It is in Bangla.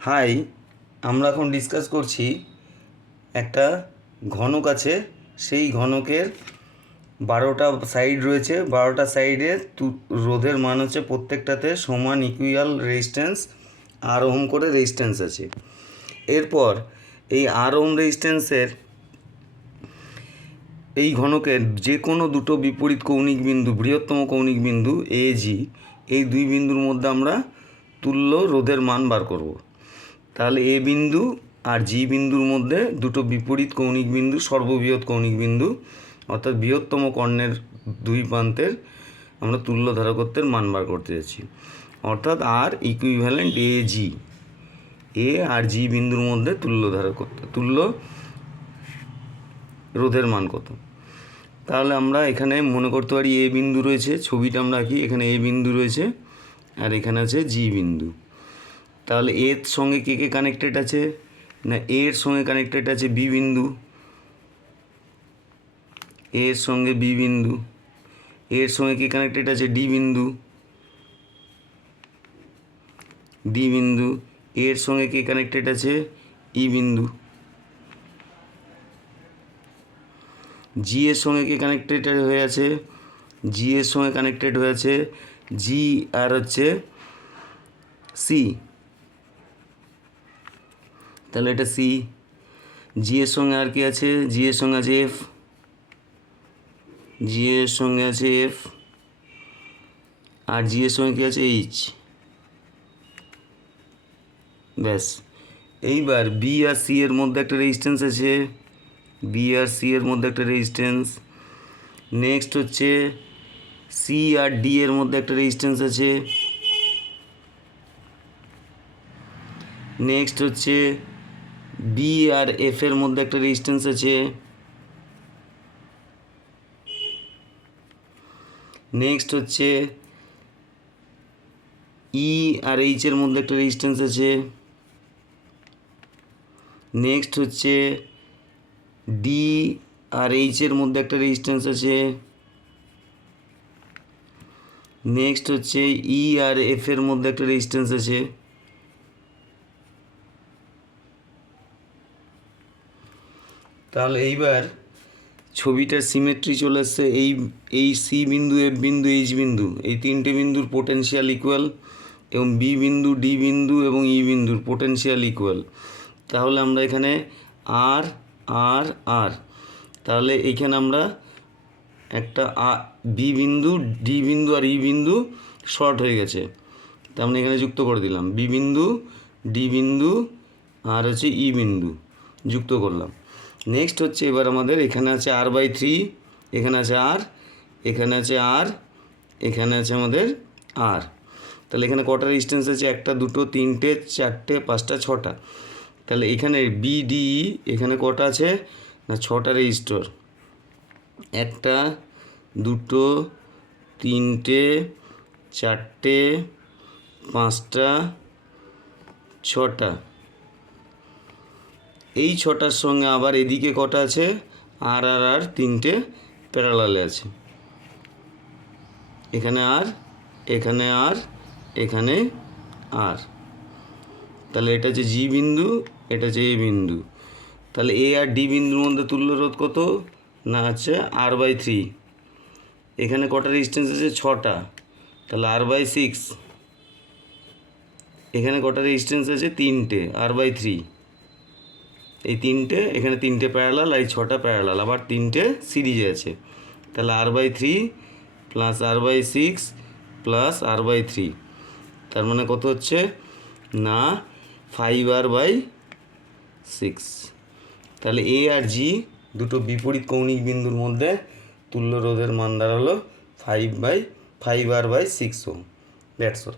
হাই, আমরা এখন ডিসকাস করছি একটা ঘনক আছে, সেই ঘনকের বারোটা সাইড রয়েছে। বারোটা সাইডে রোধের মান হচ্ছে প্রত্যেকটাতে সমান ইকুয়াল রেজিস্ট্যান্স আর ওহম করে রেজিস্ট্যান্স আছে। এরপর এই আর ওহম রেজিস্ট্যান্সের এই ঘনকের যে কোনো দুটো বিপরীত কৌণিক বিন্দু, বৃহত্তম কৌণিক বিন্দু এ জি এই দুই বিন্দুর মধ্যে আমরা তুল্য রোধের মান বার করব। তাহলে এ বিন্দু আর জি বিন্দুর মধ্যে দুটো বিপরীত কৌণিক বিন্দু, সর্ববৃহৎ কৌণিক বিন্দু, অর্থাৎ বৃহত্তম কর্ণের দুই প্রান্তের আমরা তুল্য ধারকত্বের মান বার করতে যাচ্ছি। অর্থাৎ আর ইকুইভ্যালেন্ট এ জি এ আর জি বিন্দুর মধ্যে তুল্য ধারকত্ব তুল্য রোধের মান কত? তাহলে আমরা এখানে মনে করতে পারি এ বিন্দু রয়েছে, ছবিটা আমরা আঁকি, এখানে এ বিন্দু রয়েছে, আর এখানে আছে জি বিন্দু। তাহলে এর সঙ্গে কে কে কানেক্টেড আছে? না, এর সঙ্গে কানেক্টেড আছে বি বিন্দু। এর সঙ্গে বি বিন্দু। এর সঙ্গে কে কানেক্টেড আছে? ডি বিন্দু। ডি বিন্দু। এর সঙ্গে কে কানেক্টেড আছে? ই বিন্দু। জি এর সঙ্গে কে কানেক্টেড হয়ে আছে? জি এর সঙ্গে কানেক্টেড হয়ে আছে। জি আর হচ্ছে সি তাহলে এটা সি জি এর সঙ্গে আর কি আছে? জি এর সঙ্গে আছে এফ জি এর সঙ্গে আছে এফ আর জি এর সঙ্গে কি আছে এইচ ব্যাস। এইবার বি আর সি এর মধ্যে একটা রেজিস্ট্যান্স আছে। বি আর সি এর মধ্যে একটা রেজিস্ট্যান্স নেক্সট হচ্ছে সি আর ডি এর মধ্যে একটা রেজিস্ট্যান্স আছে। নেক্সট হচ্ছে বি আর এফ এর মধ্যে একটা রেজিস্ট্যান্স আছে। নেক্সট হচ্ছে ই আর এইচ এর মধ্যে একটা রেজিস্ট্যান্স আছে। নেক্সট হচ্ছে ডি আর এইচ এর মধ্যে একটা রেজিস্ট্যান্স আছে। নেক্সট হচ্ছে ই আর এফ এর মধ্যে একটা রেজিস্ট্যান্স আছে। তাহলে এইবার ছবিটার সিমেট্রি চলে আসছে এই এই সি বিন্দু এফ বিন্দু এইচ বিন্দু, এই তিনটে বিন্দুর পোটেনশিয়াল ইকুয়াল এবং বি বিন্দু ডি বিন্দু এবং ই বিন্দুর পোটেনশিয়াল ইকুয়াল তাহলে আমরা এখানে আর আর আর তাহলে এইখানে আমরা একটা বি বিন্দু ডি বিন্দু আর ই বিন্দু শর্ট হয়ে গেছে। তা আমরা এখানে যুক্ত করে দিলাম বি বিন্দু ডি বিন্দু আর হচ্ছে ই বিন্দু, যুক্ত করলাম। নেক্সট হচ্ছে এবার আমাদের এখানে আছে আর বাই থ্রি এখানে আছে আর এখানে আছে আর এখানে আছে আমাদের আর তাহলে এখানে কটা ডিস্টেন্স আছে? একটা, দুটো, তিনটে, চারটে, পাঁচটা, ছটা। তাহলে এখানে বিডি এখানে কটা আছে? না, ছটা রেজিস্টর একটা, দুটো, তিনটে, চারটে, পাঁচটা, ছটা। এই ছটার সঙ্গে আবার এদিকে কটা আছে? আর আর আর তিনটে প্যারালালে আছে। এখানে আর এখানে আর এখানে আর। তাহলে এটা হচ্ছে জি বিন্দু, এটা হচ্ছে এ বিন্দু। তাহলে এ আর ডি বিন্দুর মধ্যে তুল্য রোধ কত? না, হচ্ছে আর বাই থ্রি। এখানে কটা ডিস্টেন্স আছে? ছটা। তাহলে আর বাই সিক্স। এখানে কটা রেজিস্ট্যান্স আছে? তিনটে। R by three. এই তিনটে, এখানে তিনটে প্যারালাল আর এই ছটা প্যারালাল আবার তিনটে সিরিজে আছে। তাহলে R by three plus R by six plus R by three তার মানে কত হচ্ছে? না ফাইভ আর বাই সিক্স তাহলে এ আর জি দুটো বিপরীত কৌণিক বিন্দুর মধ্যে তুল্য রোধের মান দাঁড়াল five by five R by six ohm that's all